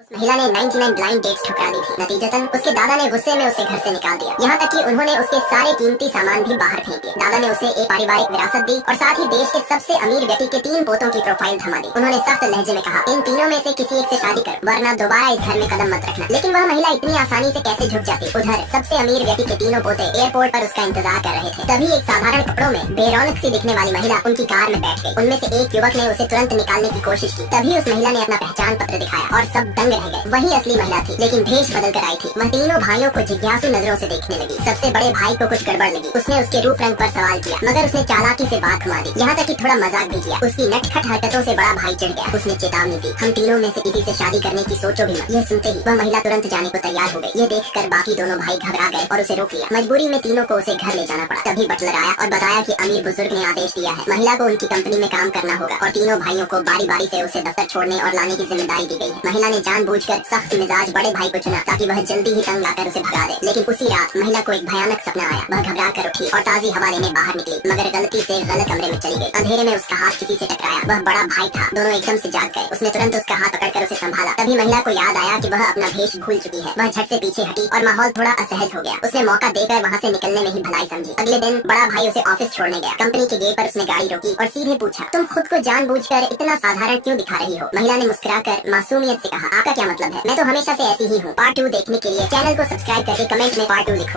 उस महिला ने 99 ब्लाइंड डेट्स ठुकरा दी थी। नतीजतन उसके दादा ने गुस्से में उसे घर से निकाल दिया। यहाँ तक कि उन्होंने उसके सारे कीमती सामान भी बाहर फेंक दिए। दादा ने उसे एक पारिवारिक विरासत दी और साथ ही देश के सबसे अमीर व्यक्ति के 3 पोतों की प्रोफाइल थमा दी। उन्होंने सख्त लहजे में कहा, इन तीनों में से किसी एक से शादी कर, वरना दोबारा इस घर में कदम मत रखना। लेकिन वह महिला इतनी आसानी से कैसे झुक जाती। उधर सबसे अमीर व्यक्ति के 3 पोते एयरपोर्ट पर उसका इंतजार कर रहे थे। तभी एक साधारण कपड़ों में बेरौनक सी दिखने वाली महिला उनकी कार में बैठ गई। उनमें से एक युवक ने उसे तुरंत निकालने की कोशिश की। तभी उस महिला ने अपना पहचान पत्र दिखाया और सब दंग रह गए। वही असली महिला थी, लेकिन भेष बदल कर आई थी। वह तीनों भाइयों को जिज्ञासु नजरों से देखने लगी। सबसे बड़े भाई को कुछ गड़बड़ लगी। उसने उसके रूप रंग पर सवाल किया, मगर उसने चालाकी से बात घुमा दी। यहाँ तक कि थोड़ा मजाक भी किया। उसकी नटखट हरकतों से बड़ा भाई चिढ़ गया। उसने चेतावनी दी, हम तीनों में से किसी से शादी करने की सोचो भी मत। यह सुनते ही वह महिला तुरंत जाने को तैयार हो गई। ये देखकर बाकी दोनों भाई घबरा गए और उसे रोक लिया। मजबूरी में तीनों को उसे घर ले जाना पड़ा। तभी बटलर आया और बताया कि अमीर बुजुर्ग ने आदेश दिया है, महिला को उनकी कंपनी में काम करना होगा और तीनों भाइयों को बारी बारी से उसे दफ्तर छोड़ने और लाने की जिम्मेदारी दी गई है। महिला ने जानबूझकर सख्त मिजाज बड़े भाई को चुना ताकि वह जल्दी ही तंग लाकर उसे भगा दे। लेकिन उसी रात महिला को एक भयानक सपना आया। वह घबरा कर उठी और ताजी हवा लेने बाहर निकली, मगर गलती से गलत कमरे में चली गई। अंधेरे में उसका हाथ किसी से टकराया। वह बड़ा भाई था। दोनों एकदम से जाग गए। उसने तुरंत उसका हाथ पकड़कर उसे संभाला। तभी महिला को याद आया कि वह अपना भेष भूल चुकी है। वह झट से पीछे हटी और माहौल थोड़ा असहज हो गया। उसने मौका देकर वहाँ से निकलने में ही भलाई समझी। अगले दिन बड़ा भाई उसे ऑफिस छोड़ने गया। कंपनी के गेट पर उसने गाड़ी रोकी और सीधे पूछा, तुम खुद को जानबूझकर इतना साधारण क्यों दिखा रही हो? महिला ने मुस्कुराकर मासूमियत से कहा, आपका क्या मतलब है? मैं तो हमेशा से ऐसी ही हूँ। पार्ट 2 देखने के लिए चैनल को सब्सक्राइब करके कमेंट में पार्ट 2 लिखो।